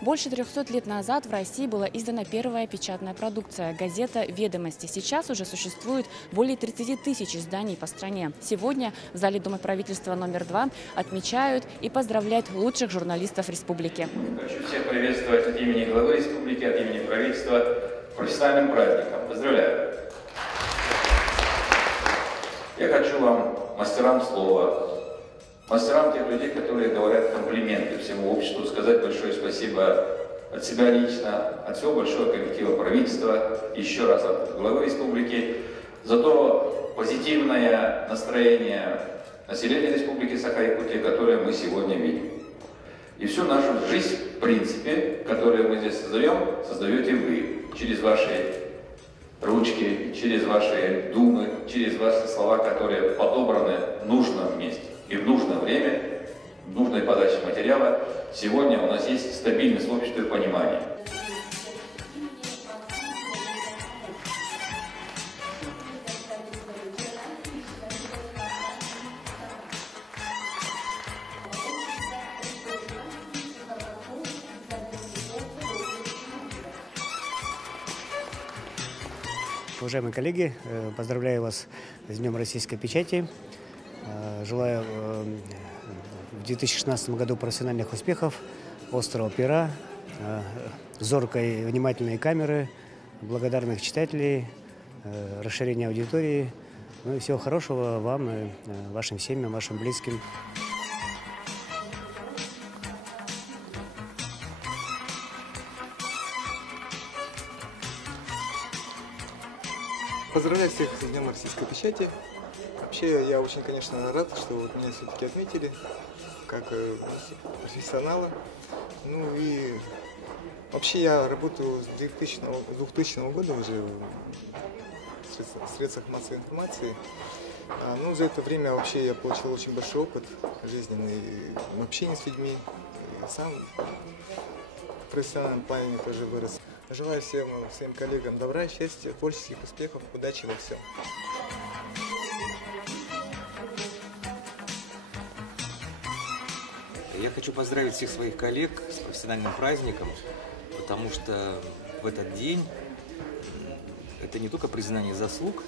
Больше 300 лет назад в России была издана первая печатная продукция – газета «Ведомости». Сейчас уже существует более 30 тысяч изданий по стране. Сегодня в зале Дома правительства номер 2 отмечают и поздравляют лучших журналистов республики. Хочу всех приветствовать от имени главы республики, от имени правительства профессиональным праздником. Поздравляю! Я хочу вам, мастерам слова, мастерам тех людей, которые говорят комплименты всему обществу, сказать большое спасибо от себя лично, от всего большого коллектива правительства, еще раз от главы республики, за то позитивное настроение населения республики Саха-Якутия, которое мы сегодня видим. И всю нашу жизнь, в принципе, которую мы здесь создаем, создаете вы через ваши ручки, через ваши думы, через ваши слова, которые подобраны в нужном месте и в нужное время, в нужной подаче материала. Сегодня у нас есть стабильность в обществе и понимание. Уважаемые коллеги, поздравляю вас с Днем российской печати. Желаю в 2016 году профессиональных успехов, острого пера, зоркой, внимательной камеры, благодарных читателей, расширения аудитории. Ну и всего хорошего вам, вашим семьям, вашим близким. Поздравляю всех с Днем российской печати. Вообще, я очень, конечно, рад, что вот меня все-таки отметили как профессионала. Ну и вообще я работаю с 2000 года уже в средствах массовой информации. Ну, за это время вообще я получил очень большой опыт жизненный в общении с людьми. И сам в профессиональном плане тоже вырос. Желаю всем своим коллегам добра, счастья, творческих успехов, удачи во всем. Я хочу поздравить всех своих коллег с профессиональным праздником, потому что в этот день это не только признание заслуг,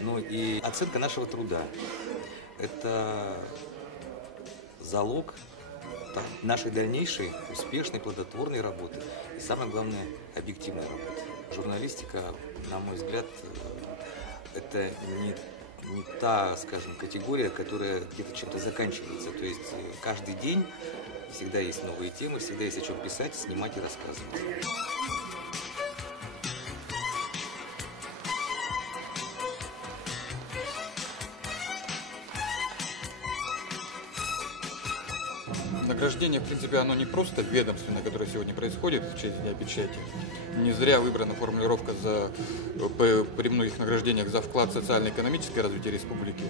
но и оценка нашего труда. Это залог нашей дальнейшей успешной, плодотворной работы и, самое главное, объективной работы. Журналистика, на мой взгляд, это не та, скажем, категория, которая где-то чем-то заканчивается. То есть каждый день всегда есть новые темы, всегда есть о чем писать, снимать и рассказывать. Награждение, в принципе, оно не просто ведомственное, которое сегодня происходит в честь Дня печати. Не зря выбрана формулировка при многих награждениях за вклад в социально-экономическое развитие республики.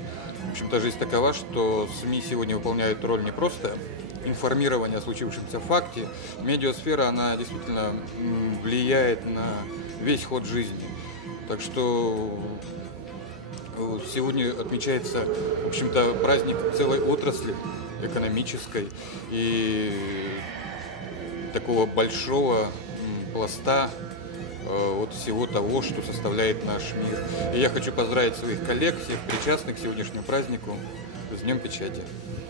В общем-то, жизнь такова, что СМИ сегодня выполняют роль не просто информирования о случившемся факте. Медиасфера, она действительно влияет на весь ход жизни. Так что сегодня отмечается, в общем-то, праздник целой отрасли экономической и такого большого пласта от всего того, что составляет наш мир. И я хочу поздравить своих коллег, всех причастных к сегодняшнему празднику с Днем печати.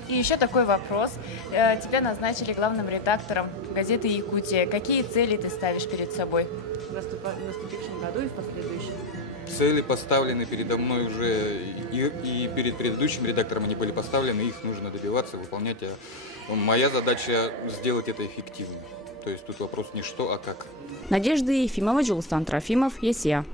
И еще такой вопрос. Тебя назначили главным редактором газеты «Якутия». Какие цели ты ставишь перед собой в наступившем году и в последующем? Цели поставлены передо мной уже и перед предыдущим редактором они были поставлены, их нужно добиваться, выполнять. Моя задача сделать это эффективно. То есть тут вопрос не что, а как. Надежда Ефимова, Julstan Трофимов, ЕСЕА.